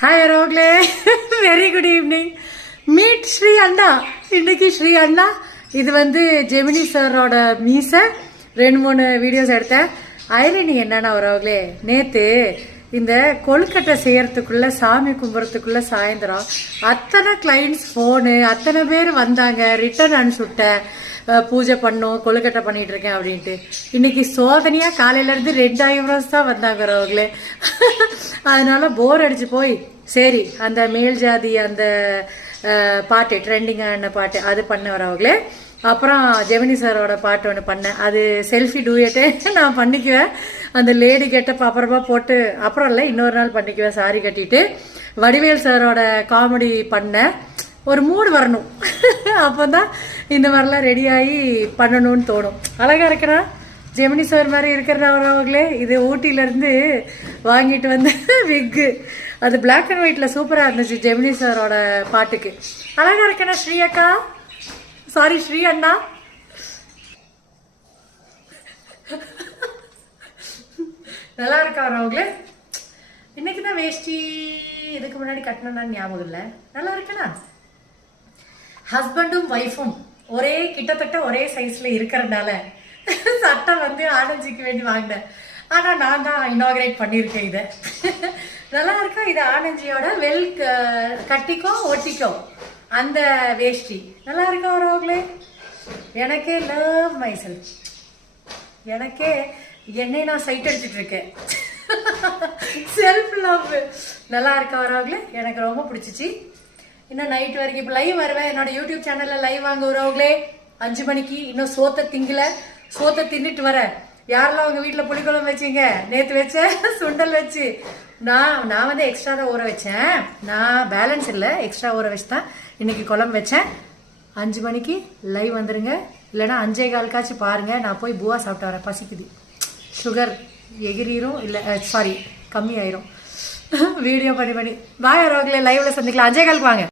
Hi ரோக்லே, very good evening. Meet Sri அண்ணா. இன்னைக்கு ஸ்ரீ அண்ணா இது வந்து ஜெமினி சாரோட மீசை 2-3 வீடியோஸ் எடுத்தேன். ஐரணி என்னன்னா ரோக்லே, நேற்று இந்த கொழுக்கட்டை செய்யறதுக்குள்ள சாமி கும்பிட்றதுக்குள்ள சாயந்தரம் அத்தனை கிளைண்ட்ஸ் ஃபோனு, அத்தனை பேர் வந்தாங்க. ரிட்டர்ன் அனுப்பிச்சுட்டேன், பூஜை பண்ணும் கொழுக்கட்டை பண்ணிட்டு இருக்கேன் அப்படின்ட்டு. இன்னைக்கு சோதனையா காலையிலேருந்து 2 ஐப்ரோஸ் தான் வந்தாங்க ரோக்லே. அதனால போர் அடிச்சு போய் சரி அந்த மேல் ஜாதி அந்த பாட்டு ட்ரெண்டிங்கான பாட்டு அது பண்ண வரவங்களே. அப்புறம் ஜெமினி சாரோட பாட்டு ஒன்று பண்ணேன். அது செல்ஃபி டூயட்டே நான் பண்ணிக்குவேன். அந்த லேடி கெட்டப் அப்புறமா போட்டு அப்புறம் இல்லை இன்னொரு நாள் பண்ணிக்குவேன் சாரி கட்டிட்டு. வடிவேல் சாரோட காமெடி பண்ணேன். ஒரு மூடு வரணும், அப்போதான் இந்த மாதிரிலாம் ரெடியாகி பண்ணணும்னு தோணும். அழகாக இருக்கிறா ஜெமினி சார் மாதிரி இருக்கிறவங்களே. இது ஊட்டியிலேருந்து வாங்கிட்டு வந்து விக்கு, அது பிளாக் அண்ட் ஒயிட்டில் சூப்பராக இருந்துச்சு ஜெமினி சாரோட பாட்டுக்கு. அழகாக இருக்கேனா ஸ்ரீ அக்கா, சாரி ஸ்ரீ அண்ணா. நல்லா இருக்கா அவங்களே. இன்னைக்கு தான் வேஷ்டி இதுக்கு முன்னாடி கட்டணும்னா ஞாபகம் இல்லை. நல்லா இருக்கேனா? ஹஸ்பண்டும் ஒய்ஃபும் ஒரே கிட்டத்தட்ட ஒரே சைஸ்ல இருக்கிறதுனால சட்டை வந்து ஆனந்திக்கு வேண்டி வாங்கினேன். ஆனால் நான் தான் இனாகிரேட் பண்ணியிருக்கேன். இதை நல்லா இருக்கா? இது ஆனந்தியோட வெல் கட்டிக்கோ ஒட்டிக்கோ அந்த வேஷ்டி நல்லா இருக்கா வரவங்களே. எனக்கே லவ் மை செல்ஃப், எனக்கே என்னை நான் சைட் அடிச்சுட்டு இருக்கேன். செல்ஃப் லவ் நல்லா இருக்கா வரவங்களே. எனக்கு ரொம்ப பிடிச்சிச்சு. இன்னும் நைட் வரைக்கும் இப்போ லைவ் வருவேன். என்னோட யூடியூப் சேனலில் லைவ் வாங்க வரவங்களே 5 மணிக்கு. இன்னும் சோத்தை திங்கல, சோத்தை தின்னுட்டு வரேன். யாரெல்லாம் உங்கள் வீட்டில் புளிக்குழம்பு வச்சிங்க? நேற்று வச்சேன் சுண்டல் வச்சு. நான் வந்து எக்ஸ்ட்ரா தான் ஊற வச்சேன். நான் பேலன்ஸ் இல்லை, எக்ஸ்ட்ரா ஊற வச்சு தான் இன்னைக்கு குழம்பு வச்சேன். 5 மணிக்கு லைவ் வந்துடுங்க, இல்லைனா 5:15 பாருங்கள். நான் போய் பூவா சாப்பிட்டு வரேன், பசிக்குது. சுகர் எகிரிரும், இல்லை சாரி கம்மி ஆயிரும். வீடியோ பண்ணி பாய் ரோக்ல லைவ்ல சந்திக்கலாம். 5:15 வாங்க.